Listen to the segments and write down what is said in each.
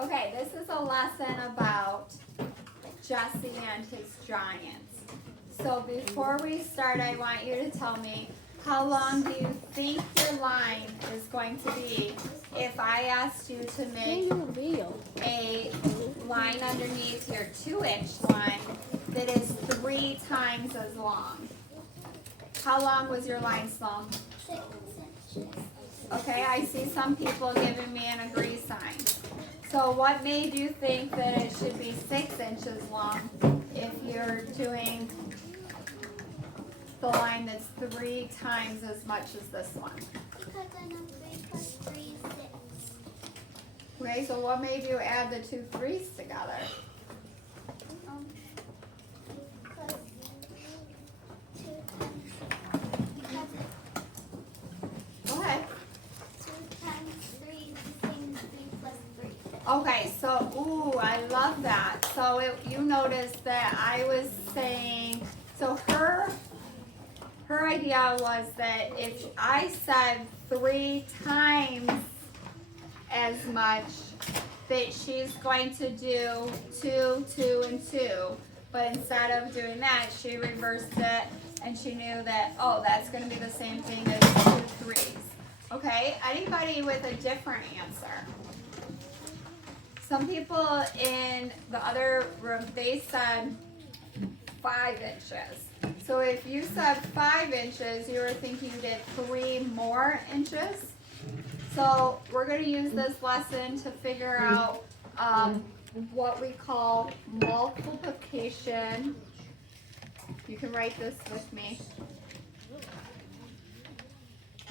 Okay, this is a lesson about Jesse and his giants. So before we start, I want you to tell me, how long do you think your line is going to be if I asked you to make a line underneath your 2-inch line that is 3 times as long? How long was your line, Sloan? 6 inches. Okay, I see some people giving me an agree sign. So what made you think that it should be 6 inches long if you're doing the line that's 3 times as much as this one? Because I know 3 plus 3 is 6. Okay, so what made you add the 2 3s together? Because 2 times. Because Go ahead. 2 times 3 is the same as 3 plus 3. Okay, so, ooh, I love that. So you noticed that I was saying, so her idea was that if I said 3 times as much, that she's going to do 2, 2, and 2. But instead of doing that, she reversed it, and she knew that, oh, that's going to be the same thing as 2 3s. Okay, anybody with a different answer? Some people in the other room, they said 5 inches. So if you said 5 inches, you were thinking you did 3 more inches. So we're going to use this lesson to figure out what we call multiplication. You can write this with me.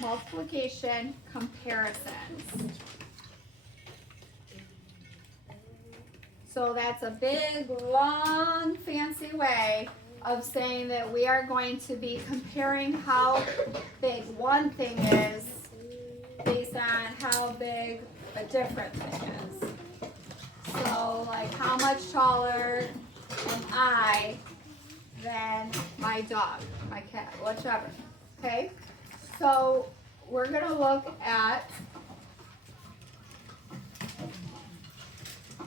Multiplication comparisons. So that's a big, long, fancy way of saying that we are going to be comparing how big one thing is based on how big a different thing is. So, like, how much taller am I than my dog, my cat, whichever. Okay? So, we're going to look at,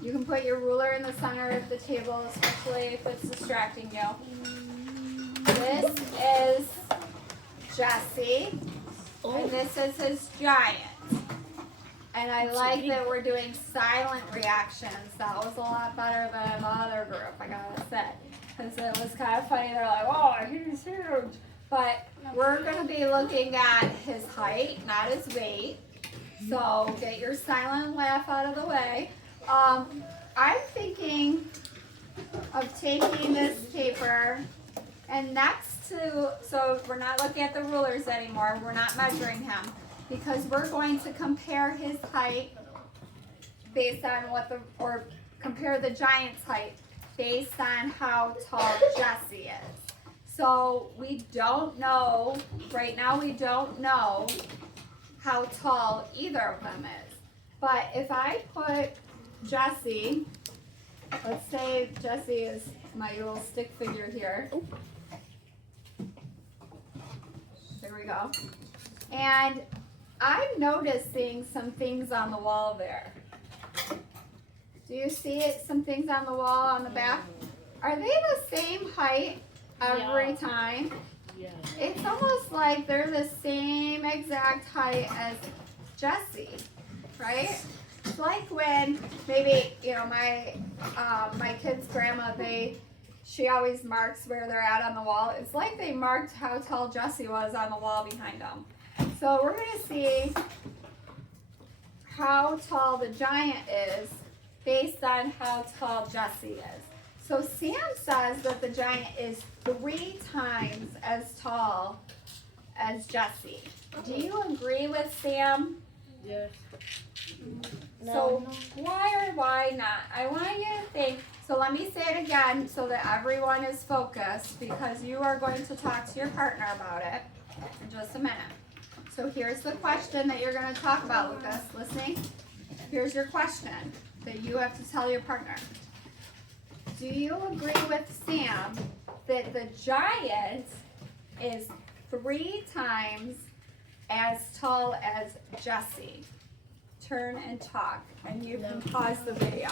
you can put your ruler in the center of the table, especially if it's distracting you. This is Jesse, and this is his giant. And I like that we're doing silent reactions. That was a lot better than the other group, I gotta say. Because it was kind of funny, they're like, oh, he's huge. But we're gonna be looking at his height, not his weight. So get your silent laugh out of the way. I'm thinking of taking this paper and next to, so we're not looking at the rulers anymore, we're not measuring him, because we're going to compare his height based on or compare the giant's height based on how tall Jesse is. So we don't know, right now we don't know how tall either of them is. But if I put Jesse, let's say Jesse is my little stick figure here. There we go. And I'm noticing some things on the wall there. Do you see it? Some things on the wall on the back? Are they the same height every time? Yeah. It's almost like they're the same exact height as Jesse, right? It's like when maybe, you know, my kid's grandma, she always marks where they're at on the wall. It's like they marked how tall Jesse was on the wall behind them. So we're going to see how tall the giant is based on how tall Jesse is. So Sam says that the giant is 3 times as tall as Jesse. Do you agree with Sam? Yes. So why or why not? I want you to think, so let me say it again so that everyone is focused, because you are going to talk to your partner about it in just a minute. So here's the question that you're going to talk about, Lucas. Listening? Here's your question that you have to tell your partner. Do you agree with Sam that the giant is 3 times as tall as Jesse? turn and talk, and you can pause the video.